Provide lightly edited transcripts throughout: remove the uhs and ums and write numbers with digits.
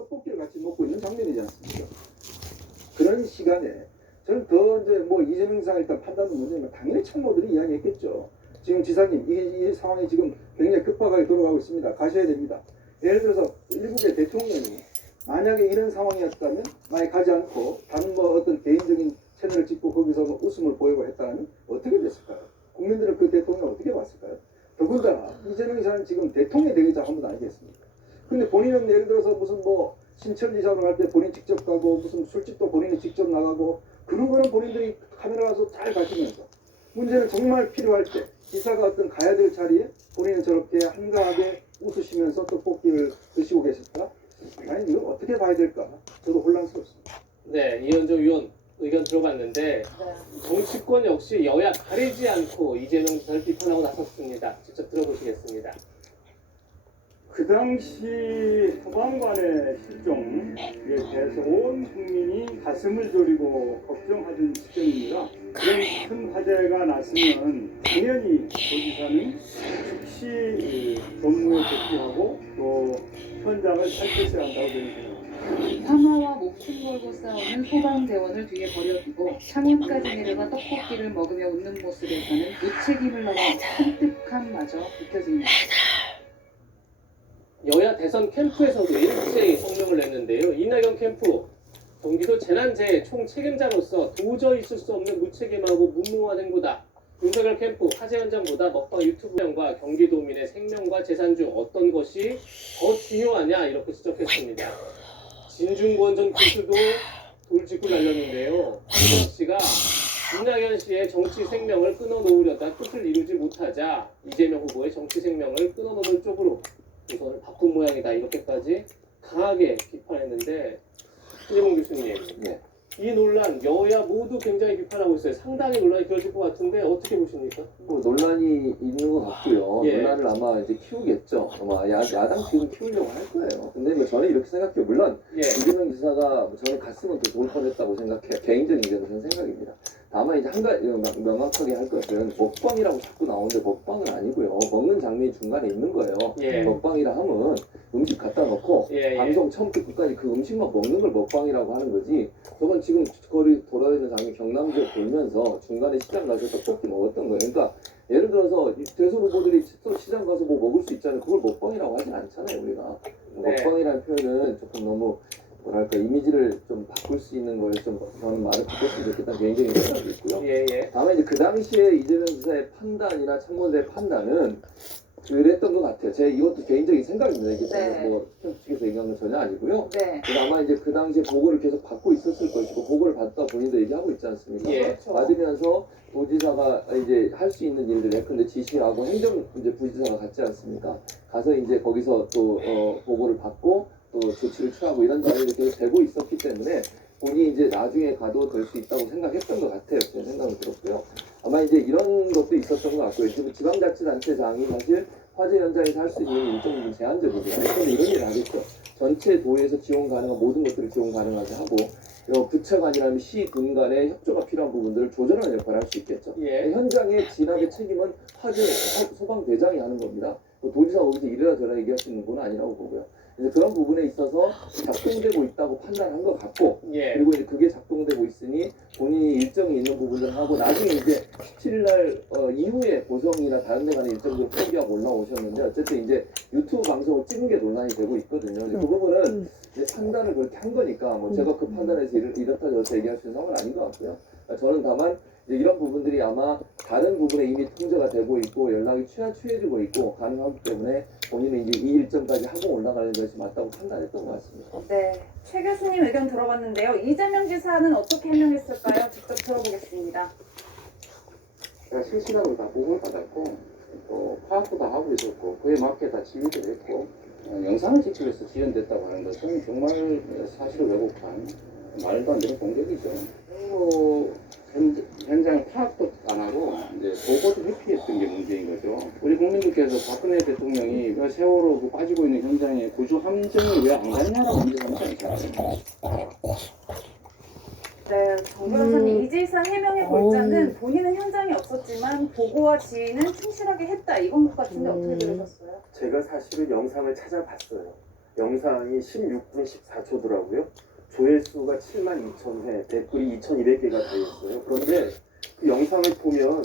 떡볶이를 같이 먹고 있는 장면이지 않습니까? 그런 시간에 저는 더 이제 뭐 이재명 지사 일단 판단은 문제지만 당연히 참모들이 이야기했겠죠. 지금 지사님 이 상황이 지금 굉장히 급박하게 돌아가고 있습니다. 가셔야 됩니다. 예를 들어서 일국의 대통령이 만약에 이런 상황이었다면 만약 가지 않고 다른 뭐 어떤 개인적인 채널을 찍고 거기서 뭐 웃음을 보이고 했다면 어떻게 됐을까요? 국민들은 그 대통령을 어떻게 봤을까요? 더군다나 이재명 지사는 지금 대통령이 되겠자 한 분 아니겠습니까? 근데 본인은 예를 들어서 무슨 뭐 신천지사로 갈 때 본인 직접 가고 무슨 술집도 본인이 직접 나가고 그런 거는 본인들이 카메라 가서 잘 가시면서 문제는 정말 필요할 때 기사가 어떤 가야 될 자리에 본인은 저렇게 한가하게 웃으시면서 떡볶이를 드시고 계셨다? 아니 이거 어떻게 봐야 될까? 저도 혼란스럽습니다. 네, 이현정 의원 의견 들어봤는데 정치권 역시 여야 가리지 않고 이재명 지사를 비판하고 나섰습니다. 직접 들어보시겠습니다. 그 당시 소방관의 실종에 대해서 온 국민이 가슴을 졸이고 걱정하던 시점입니다. 그런 큰 화재가 났으면 당연히 도지사는 즉시 본무에 복귀하고 또 현장을 살폈어야 한다고 저는 생각합니다. 화마와 목숨 걸고 싸우는 소방대원을 뒤에 버려두고 창문까지 내려가 떡볶이를 먹으며 웃는 모습에서는 무책임을 넘어 섬뜩함마저 느껴집니다. 여야 대선 캠프에서도 일제히 성명을 냈는데요. 이낙연 캠프 경기도 재난재해 총책임자로서 도저히 있을 수 없는 무책임하고 무모한 행보다. 윤석열 캠프 화재 현장보다 먹방 유튜브 현장과 경기도민의 생명과 재산 중 어떤 것이 더 중요하냐 이렇게 지적했습니다. 진중권 전 교수도 돌직구 날렸는데요. 황교안 씨가 이낙연 씨의 정치 생명을 끊어놓으려다 뜻을 이루지 못하자 이재명 후보의 정치 생명을 끊어놓을 쪽으로 우선을 바꾼 모양이다 이렇게까지 강하게 비판했는데 이재명 교수님 네. 이 논란 여야 모두 굉장히 비판하고 있어요. 상당히 논란이 길어질 것 같은데 어떻게 보십니까? 뭐 논란이 있는 것 같고요. 예. 논란을 아마 이제 키우겠죠. 아마 야당 지금 키우려고 할 거예요. 근데 뭐 저는 이렇게 생각해요. 물론 예. 이재명 지사가 저는 갔으면 더 좋을 뻔했다고 생각해요. 개인적인 의견은 생각입니다. 다만 이제 한 가지 명확하게 할 것은 먹방이라고 자꾸 나오는데 먹방은 아니고요. 먹는 장면이 중간에 있는 거예요. 예. 먹방이라 하면 음식 갖다 놓고 예. 방송 처음부터 끝까지 그 음식만 먹는 걸 먹방이라고 하는 거지. 저건 지금 거리 돌아다니는 장면 경남 지역 돌면서 중간에 시장 가서 떡볶이 먹었던 거예요. 그러니까 예를 들어서 대선 후보들이 시장 가서 뭐 먹을 수 있잖아요. 그걸 먹방이라고 하진 않잖아요, 우리가. 네. 먹방이라는 표현은 조금 너무 뭐랄까 이미지를 좀 바꿀 수 있는 걸 좀 저는 말을 바꿨으면 좋겠다는 개인적인 생각이 있고요. 예. 예. 다만 이제 그 당시에 이재명 지사의 판단이나 참모들의 판단은 그랬던 것 같아요. 제 이것도 개인적인 생각입니다. 이게 네. 뭐 스탠스 측에서 얘기한 건 전혀 아니고요. 네. 그래서 아마 이제 그 당시에 보고를 계속 받고 있었을 것이고 보고를 받다 본인도 얘기하고 있지 않습니까? 예. 그렇죠. 받으면서 도지사가 이제 할 수 있는 일들 예컨대 지시하고 행정 이제 부지사가 갔지 않습니까? 가서 이제 거기서 또 보고를 받고 또 조치를 취하고 이런 자리들이 계속 되고 있었기 때문에 본인이 이제 나중에 가도 될 수 있다고 생각했던 것 같아요. 제 생각은 들었고요. 아마 이제 이런 것도 있었던 것 같고요. 지금 지방자치단체장이 사실 화재 현장에서 할 수 있는 일정이 좀 제한적이죠. 그래서 이런 일을 하겠죠. 전체 도에서 지원 가능한 모든 것들을 지원 가능하게 하고 부처가 아니라면 시, 군 간의 협조가 필요한 부분들을 조절하는 역할을 할 수 있겠죠. 예. 현장의 진압의 책임은 소방대장이 하는 겁니다. 도지사가 거기서 이래라 저래라 얘기할 수 있는 건 아니라고 보고요. 그래서 그런 부분에 있어서 작동되고 있다고 판단한 것 같고 예. 그리고 이제 그게 작동되고 있으니 본인이 일정이 있는 부분을 하고 나중에 이제 17일 이후에 고성이나 다른 데 가는 일정들을 포기하고 올라오셨는데 어쨌든 이제 유튜브 방송을 찍은 게 논란이 되고 있거든요. 근데 그 부분은 이제 판단을 그렇게 한 거니까 뭐 제가 그 판단에서 이렇다 저렇다 얘기할 수 있는 상황은 아닌 것 같고요. 저는 다만 이제 이런 부분들이 아마 다른 부분에 이미 통제가 되고 있고 연락이 취해지고 있고 가능하기 때문에 본인은 이제 이 일정까지 하고 올라가는 것이 맞다고 판단했던 것 같습니다. 네, 최 교수님 의견 들어봤는데요. 이재명 지사는 어떻게 해명했을까요? 직접 들어보겠습니다. 제가 실시간으로 다 보고를 받았고 또 파악도 다 하고 있었고 그에 맞게 다 지휘도 했고 영상을 찍히면서 지연됐다고 하는 것은 정말 사실을 왜곡한 말도 안 되는 공격이죠. 현장 파악도 안 하고 이제 보고도 회피했던 게 문제인 거죠. 우리 국민들께서 박근혜 대통령이 왜 세월호 그 빠지고 있는 현장에 구조 함정이 왜 안 갔냐라고 문제삼지 않잖아요. 네, 정 변호사님 이지사 해명의 골자는 본인은 현장에 없었지만 보고와 지휘는 충실하게 했다 이건 것 같은데 어떻게 들으셨어요? 제가 사실은 영상을 찾아봤어요. 영상이 16분 14초더라고요. 조회수가 72,000회, 댓글이 2,200개가 달렸어요. 그런데 그 영상을 보면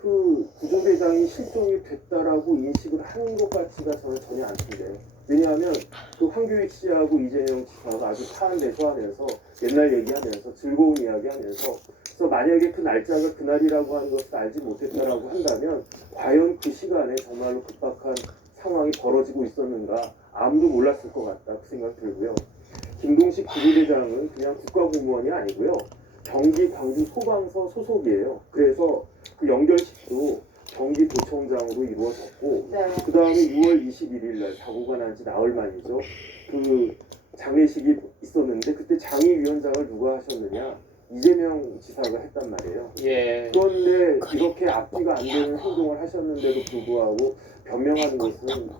그 구조대장이 실종이 됐다라고 인식을 하는 것 같지가 저는 전혀 않던데요. 왜냐하면 그 황교익 씨하고 이재명 지사가 아주 소환해서 옛날 얘기하면서 즐거운 이야기하면서 그래서 만약에 그 날짜가 그날이라고 하는 것을 알지 못했다라고 한다면 과연 그 시간에 정말로 급박한 상황이 벌어지고 있었는가 아무도 몰랐을 것 같다 그 생각 들고요. 김동식 구조대장은 그냥 국가공무원이 아니고요. 경기 광주 소방서 소속이에요. 그래서 그 연결식도 경기도청장으로 이루어졌고 네. 그 다음에 6월 21일 날 사고가 난 지 나흘 만이죠. 그 장례식이 있었는데 그때 장의위원장을 누가 하셨느냐? 이재명 지사가 했단 말이에요. 예. 그런데 이렇게 앞뒤가 안 되는 행동을 하셨는데도 불구하고 변명하는 것은 좀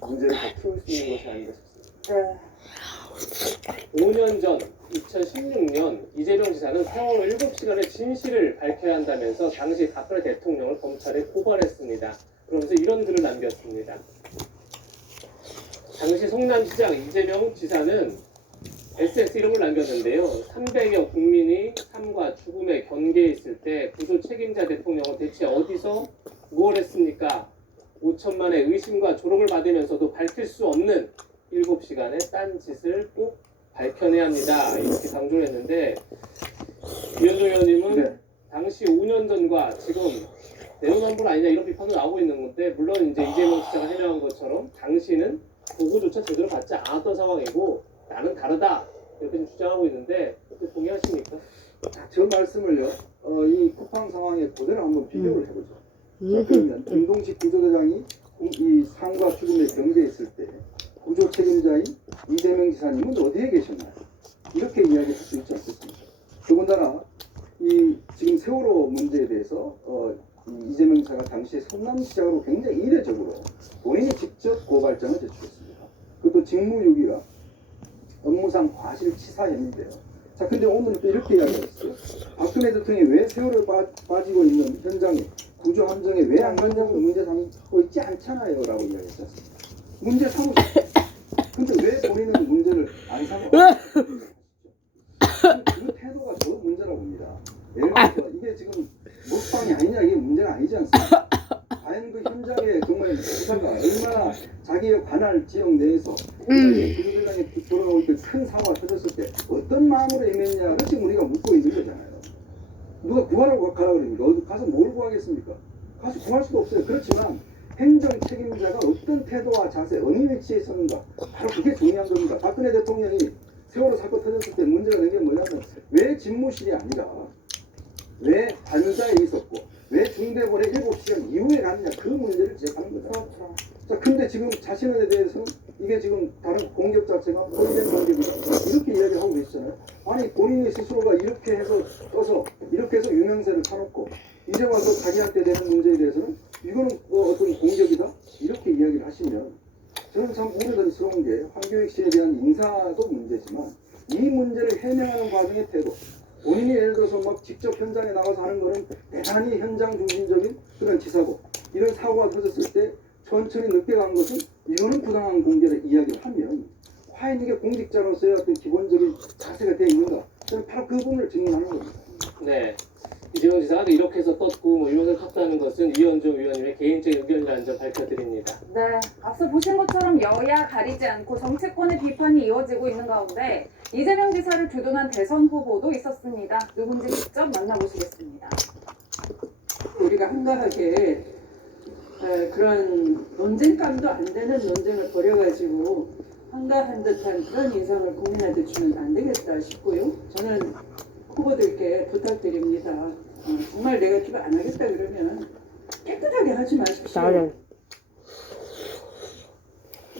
문제를 더 키울 수 있는 것이 아닌가 싶습니다. 네. 5년 전 2016년 이재명 지사는 세월호 7시간의 진실을 밝혀야 한다면서 당시 박근혜 대통령을 검찰에 고발했습니다. 그러면서 이런 글을 남겼습니다. 당시 성남시장 이재명 지사는 SS 이름을 남겼는데요. 300여 국민이 삶과 죽음의 경계에 있을 때 구조 책임자 대통령은 대체 어디서 무엇을 했습니까? 5천만의 의심과 조롱을 받으면서도 밝힐 수 없는 7시간의 딴짓을 꼭 밝혀내야 합니다. 이렇게 강조를 했는데 이현종 의원님은 네. 당시 5년 전과 지금 내로남불 아니냐 이런 비판도 나오고 있는 건데 물론 이제 이재명 지사가 해명한 것처럼 당시는 보고조차 제대로 받지 않았던 상황이고 나는 다르다 이렇게 좀 주장하고 있는데 동의하십니까? 저 말씀을요. 이 쿠팡 상황에 그대로 한번 비교를 해보죠. 자, 그러면 김동식 구조대장이 이 삶과 죽음의 경계에 있을 때 구조 책임자인 이재명 지사님은 어디에 계셨나요? 이렇게 이야기할 수 있지 않겠습니까? 더군다나 이 지금 세월호 문제에 대해서 이 이재명 지사가 당시에 성남시장으로 굉장히 이례적으로 본인이 직접 고발장을 제출했습니다. 그것도 직무유기가 업무상 과실치사 혐의인데요. 자, 근데 오늘은 또 이렇게 이야기했어요. 박근혜 대통령이 왜 세월호에 빠지고 있는 현장에 구조 함정에 왜 안 갔냐고 문제 삼고 있지 않잖아요 라고 이야기했지 않습니까? 문제 삼고 근데 왜 본인은 문제를 안 삼고 그 태도가 더 문제라고 봅니다. 예를 들어서 이게 지금 먹방이 아니냐 이게 문제가 아니지 않습니까? 과연 그 현장에 정말 기사가 얼마나 자기의 관할 지역 내에서 구조대장이 돌아가고 있던 큰 사고가 터졌을 때 어떤 마음으로 임했냐 그것이 우리가 묻고 있는 거잖아요. 누가 구하라고 가라 그러니까 어디 가서 뭘 구하겠습니까? 가서 구할 수도 없어요. 그렇지만 행정 책임자가 어떤 태도와 자세, 어느 위치에 있었는가 바로 그게 중요한 겁니다. 박근혜 대통령이 세월호 사건 터졌을 때 문제가 된 게 뭐냐면 왜 집무실이 아니라 왜 관사에 있었고 왜 중대본에 7시간 이후에 갔느냐 그 문제를 지적하는 거죠. 그렇죠. 자, 근데 지금 자신에 대해서는 이게 지금 다른 공격 자체가 포위된 공격이다 이렇게 이야기하고 계시잖아요. 아니 본인이 스스로가 이렇게 해서 떠서 이렇게 해서 유명세를 타놓고 이제 와서 자기한테 되는 문제에 대해서는 이거는 뭐 어떤 공격이다 이렇게 이야기를 하시면 저는 참 우려스러운 게 황교익 씨에 대한 인사도 문제지만 이 문제를 해명하는 과정의 태도 본인이 예를 들어서 막 직접 현장에 나가서 하는 거는 대단히 현장 중심적인 그런 지사고 이런 사고가 터졌을 때 천천히 늦게 간 것은 이거는 부당한 공개를 이야기를 하면 과연 이게 공직자로서의 어떤 기본적인 자세가 되어 있는가 저는 바로 그 부분을 증명하는 겁니다. 네. 이재명 지사가 이렇게 해서 떴고 뭐 유명세를 탔다는 것은 이현종 의원님의 개인적인 의견이라는 점 밝혀드립니다. 네, 앞서 보신 것처럼 여야 가리지 않고 정치권의 비판이 이어지고 있는 가운데 이재명 지사를 주둔한 대선 후보도 있었습니다. 누군지 직접 만나보시겠습니다. 우리가 한가하게 그런 논쟁감도 안 되는 논쟁을 벌여가지고 한가한 듯한 그런 인상을 국민한테 주면 안 되겠다 싶고요. 저는 후보들께 부탁드립니다. 정말 내가 기부 안 하겠다 그러면 깨끗하게 하지 마십시오.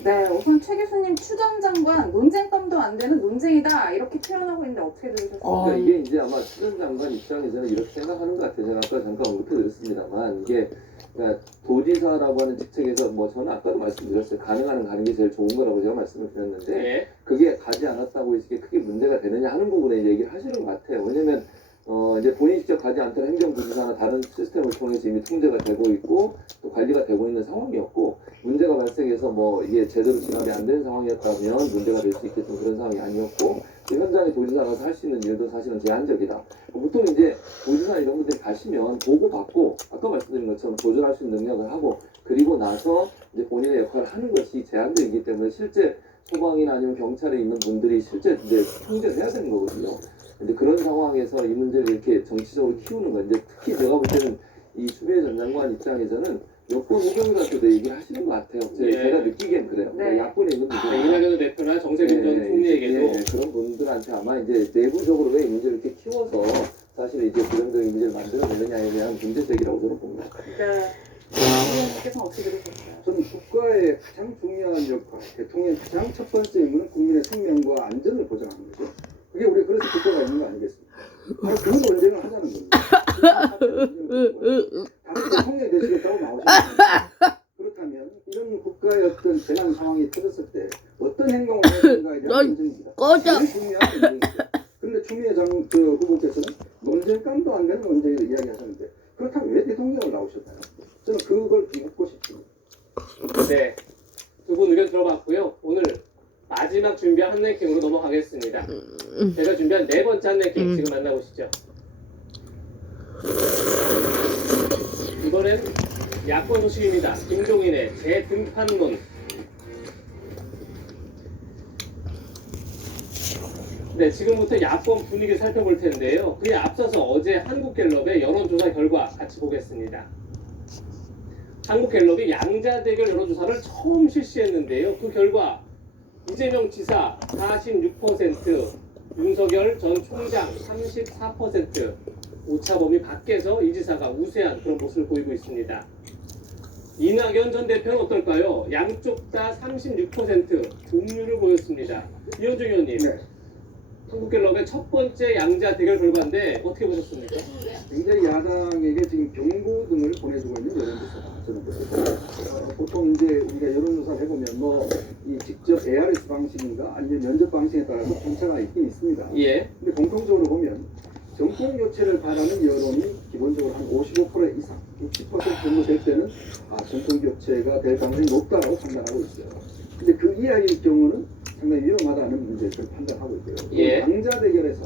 네, 우선 최 교수님 추전장관 논쟁감도 안 되는 논쟁이다 이렇게 표현하고 있는데 어떻게 들으셨어요? 그러니까 이게 이제 아마 추전 장관 입장에서는 이렇게 생각하는 것 같아요. 제가 아까 잠깐 언급해드렸습니다만 이게 그러니까 도지사라고 하는 직책에서 뭐 저는 아까도 말씀드렸어요. 가능한 가는 게 제일 좋은 거라고 제가 말씀을 드렸는데 네. 그게 가지 않았다고 이게 크게 문제가 되느냐 하는 부분에 얘기를 하시는 것 같아요. 왜냐면 이제 본인이 직접 가지 않더라도 행정부지사나 다른 시스템을 통해서 이미 통제가 되고 있고 또 관리가 되고 있는 상황이었고 문제가 발생해서 뭐 이게 제대로 진압이 안 되는 상황이었다면 문제가 될 수 있겠던 그런 상황이 아니었고 또 현장에 도지사가 가서 할 수 있는 일도 사실은 제한적이다. 보통 이제 도지사 이런 분들이 가시면 보고받고 아까 말씀드린 것처럼 조절할 수 있는 능력을 하고 그리고 나서 이제 본인의 역할을 하는 것이 제한적이기 때문에 실제 소방이나 아니면 경찰에 있는 분들이 실제 이제 통제를 해야 되는 거거든요. 근데 그런 상황에서 이 문제를 이렇게 정치적으로 키우는 건데 특히 제가 볼 때는 이 추미애 전 장관 입장에서는 여권 후보들한테도 얘기를 하시는 것 같아요. 제가 느끼기엔 그래요. 네. 야권에 있는 분들 이낙연 대표나 정세균 전 총리에게도 그런 분들한테 아마 이제 내부적으로 왜 이 문제를 이렇게 키워서 사실 이제 부정적인 문제를 만들어내느냐에 대한 문제 제기라고 저는 봅니다. 그러니까 의원님께서는 어떻게 들으셨어요? 저는 국가의 가장 중요한 역할, 대통령의 가장 첫 번째 임무는 국민의 생명과 안전을 보장하는 거죠. 그게 우리 그래서 국가가 있는 거 아니겠습니까? 바로 그 논쟁을 하자는 겁니다. 다른 대통령이 되시겠다고 나오시는 거예요. 그렇다면 이런 국가의 어떤 재난 상황이 터졌을 때 어떤 행동을 해야 되는가에 대한 논쟁입니다. 그게 중요한 논쟁이죠. 그런데 추미애 후보께서는 논쟁감도 안 되는 논쟁을 이야기하셨는데 그렇다면 왜 대통령을 나오셨나요? 저는 그걸 묻고 싶습니다. 네, 두 분 의견 들어봤고요. 오늘 마지막 준비한 한랭킹으로 넘어가겠습니다. 제가 준비한 네 번째 한랭킹 지금 만나보시죠. 이번엔 야권 소식입니다. 김종인의 재등판론. 네, 지금부터 야권 분위기 살펴볼 텐데요. 그에 앞서서 어제 한국갤럽의 여론조사 결과 같이 보겠습니다. 한국갤럽이 양자대결 여론조사를 처음 실시했는데요. 그 결과 이재명 지사 46%, 윤석열 전 총장 34%, 오차범위 밖에서 이 지사가 우세한 그런 모습을 보이고 있습니다. 이낙연 전 대표는 어떨까요? 양쪽 다 36% 동률을 보였습니다. 이현중 의원님, 네. 한국갤럽의 첫 번째 양자 대결 결과인데 어떻게 보셨습니까? 굉장히 야당에게 지금 경고 등을 보내주고 있는 여론조사다. 저는 그렇고 보통 이제 우리가 여론조사를 해보면 뭐 이 직접 ARS 방식인가 아니면 면접 방식에 따라서 편차가 있긴 있습니다. 예. 근데 공통적으로 보면 정권 교체를 바라는 여론이 기본적으로 한 55% 이상, 60% 정도 될 때는 정권 교체가 될 가능성이 높다고 판단하고 있어요. 근데 그 이하의 경우는 상당히 위험하다는 문제를 판단하고 있고요. 예. 양자 대결에서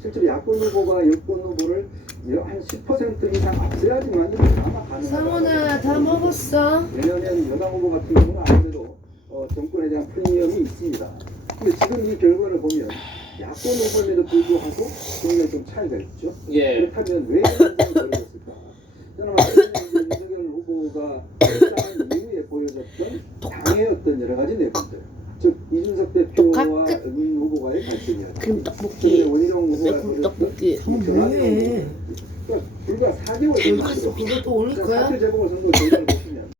실제로 야권 후보가 여권 후보를 한 10% 이상 앞서야지만 아마 가능하다. 상훈아 다 먹었어? 왜냐하면 여당 후보 같은 경우는 아무래도 정권에 대한 프리미엄이 있습니다. 근데 지금 이 결과를 보면 야권 후보임에도 불구하고 굉장히 좀 차이가 있죠. 예. 그렇다면 왜 이런 일이 벌어졌을까? 저는 윤석열 후보가 출당한 이후에 보여줬던 당의 어떤 여러 가지 내분들, 즉 이준석 대표와 문 후보가의 갈등이었다. 그럼 떡볶이 원희룡 후보가 그럼 떡볶이 뭐해? 불과 4개월 전에 그것도 올릴 거야? 사퇴 재보궐 선거 결과를 보시면